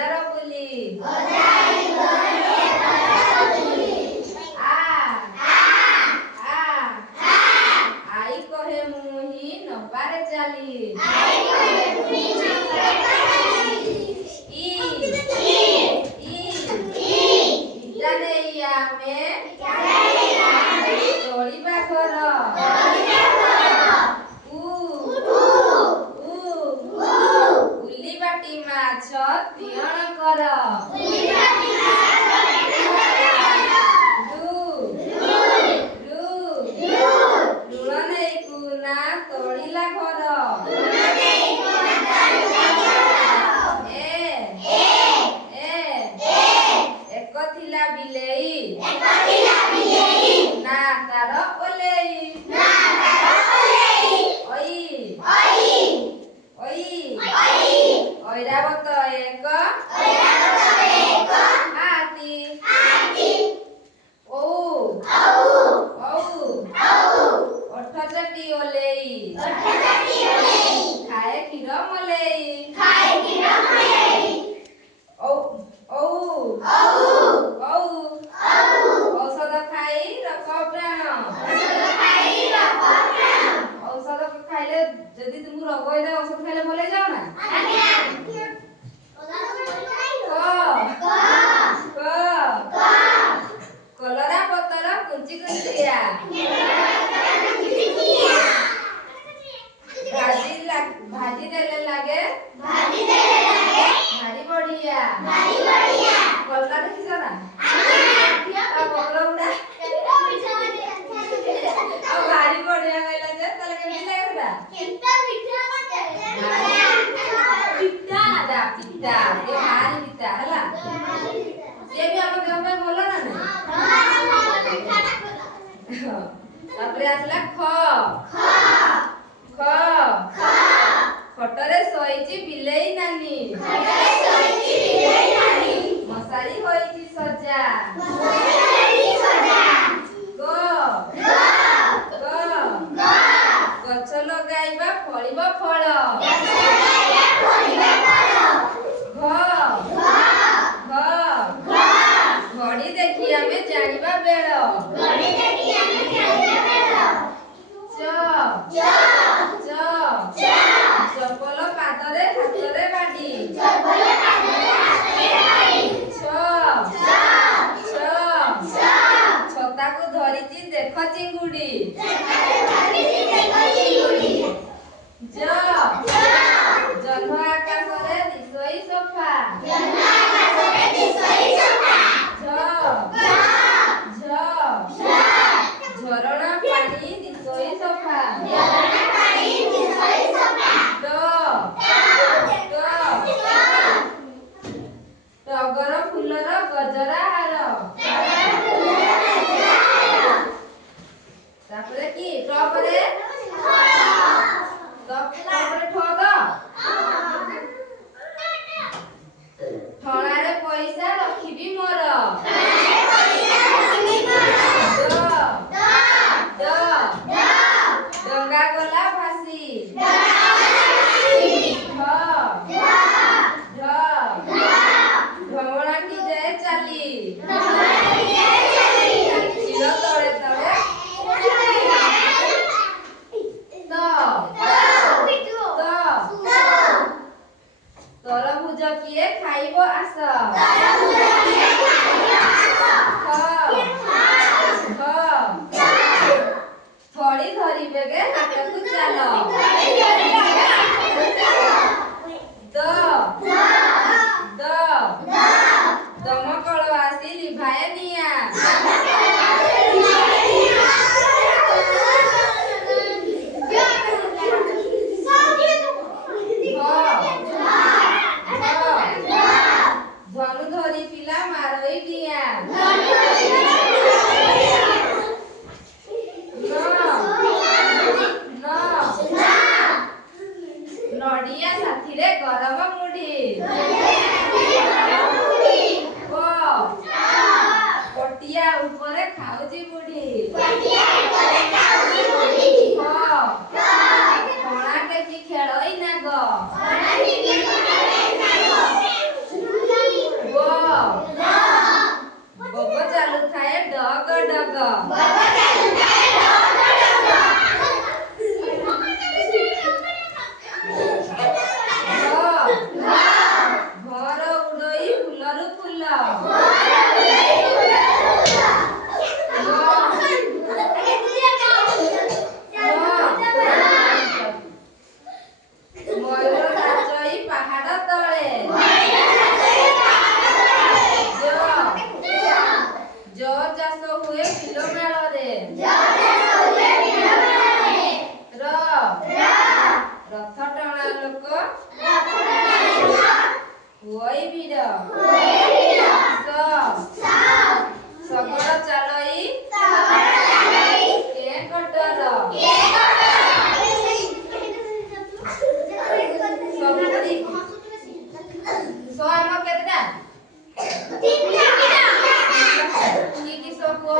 बजार बुली आई कहे मुही नबारे चाली तोड़ीबा घर उली बाटी माछ तियण कर लुण नहीं कुना तोड़ीला घर एक थिला बिलेई ना तार ओलेई ऐरावत एक हाथी ओठ चटी ओलेई खाए क्षीर मलेई औषध खाई रख प्राण औषध खाइले जदि तुमको रोग होई औषध खाइले भले जाओ ना कलरा पतर कुंची कुंचिया भाजी देले लागे भारी बढ़िया कलरा देखिस ना पकड़ उड़ा भारी बढ़िया कहला जे तले केमि लागला पिता पिता ये भारी पिता हला से भी हम देह पे बोलो ना तापरे आसला ख खटरे सोईची बिलेई नानी मसारी होईची सजा गछ लगाइबा फलिबा फल घड़ी देखी आमे जानिबा बेळ चपल पादरे हातरे बाडी छता को धरिची देख चिंगुडी जह्न आकाशरे दिसई सोफा झरणा पानी दिसई सोफा टगर फुलर गजरा हार तापरे की टपरे ठणारे पैसा रखिबी मोर डंगा गला भासी ढमणा की जाए चाली चिल तले तले तरभुज किए खाइब आस थड़ी धरी बेगे हाथ को चाल दमकल आसी लिभाए निया धनु धरी पिला मारोई दिया नडिया साथी रे गरम मुढ़ी पटिया ऊपर खाउची बुढ़ी खणा टेकी खेलई नाग ମୟୂର ନାଚଇ ପାହାଡ଼ ତଳେ। ଜ ଚାଷ ହୁଏ ବିଲ ମାଳରେ। ର ରଥ ଟଣା ଲୋକ ହୁଅଇ ଭିଡ଼। ଶଗଡ଼ ଚାଲଇ କେ କଟର। ଆମର କେତେଟା? କି ସବୁ